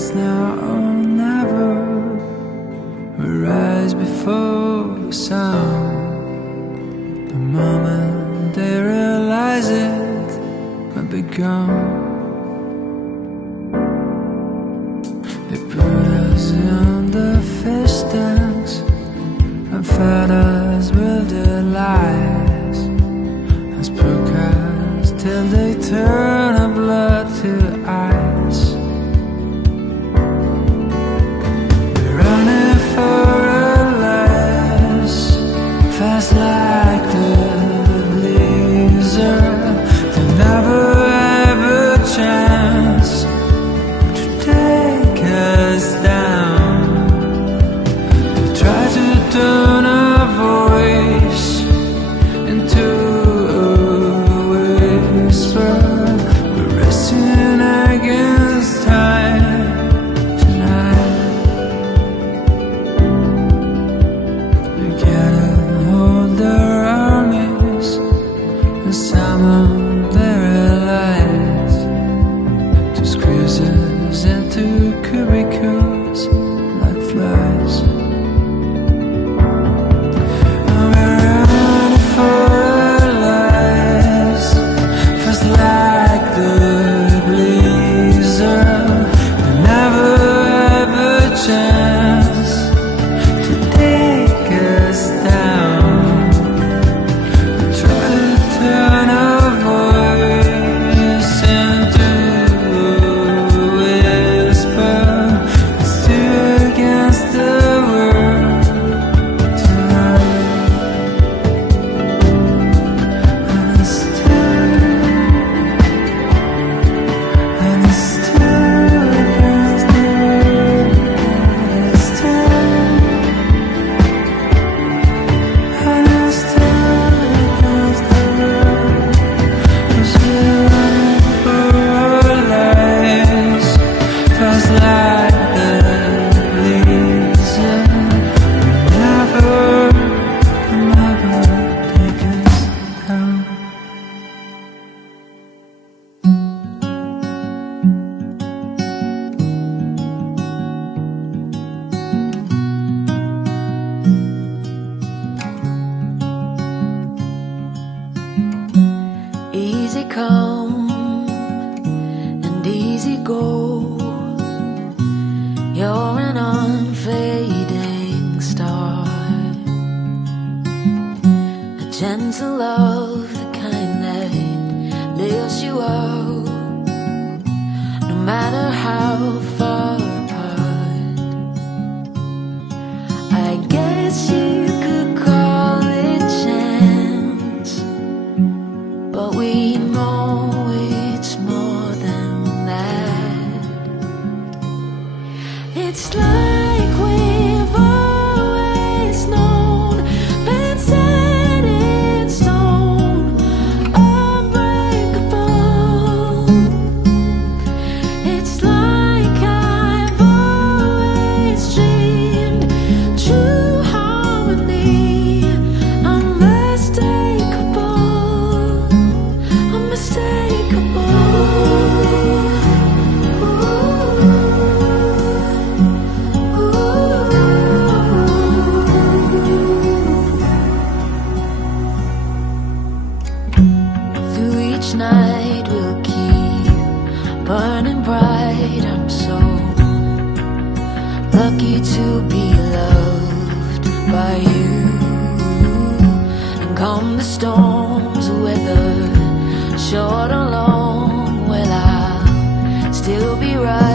It's now or never. We rise before the sound. The moment they realize it, we're begun. They put us in the fish tanks and fed us with their lies. As broadcast till they turn our blood to ice. We're running for our lives, fast like the blizzard. They never have a chance to take us down. They try to turn our voice into a whisper. We're racing against time tonight. Together hold their armies and summon their allies to squeeze us into cubicles like flies. And we're running for our lives, fast like the blizzard. We never have a chance to take us down. We try to turn our voice into a whisper. It's two against the world tonight. And it's two against the world. It's two against the world. 'Cause we're running for our lives, fast like the blizzard. Never take us down. Easy come and easy go. You're an unfading star, a gentle love, the kind that lifts you up, no matter how far apart. I guess you could call it chance, but we know it's more than that. It's like we've always known, been set in stone, unbreakable. It's like I've always dreamed, true harmony, unmistakable, unmistakable. Through each night we'll keep burning bright. I'm so lucky to be loved by you. And come the storms, whether short or long, well, I'll still be right.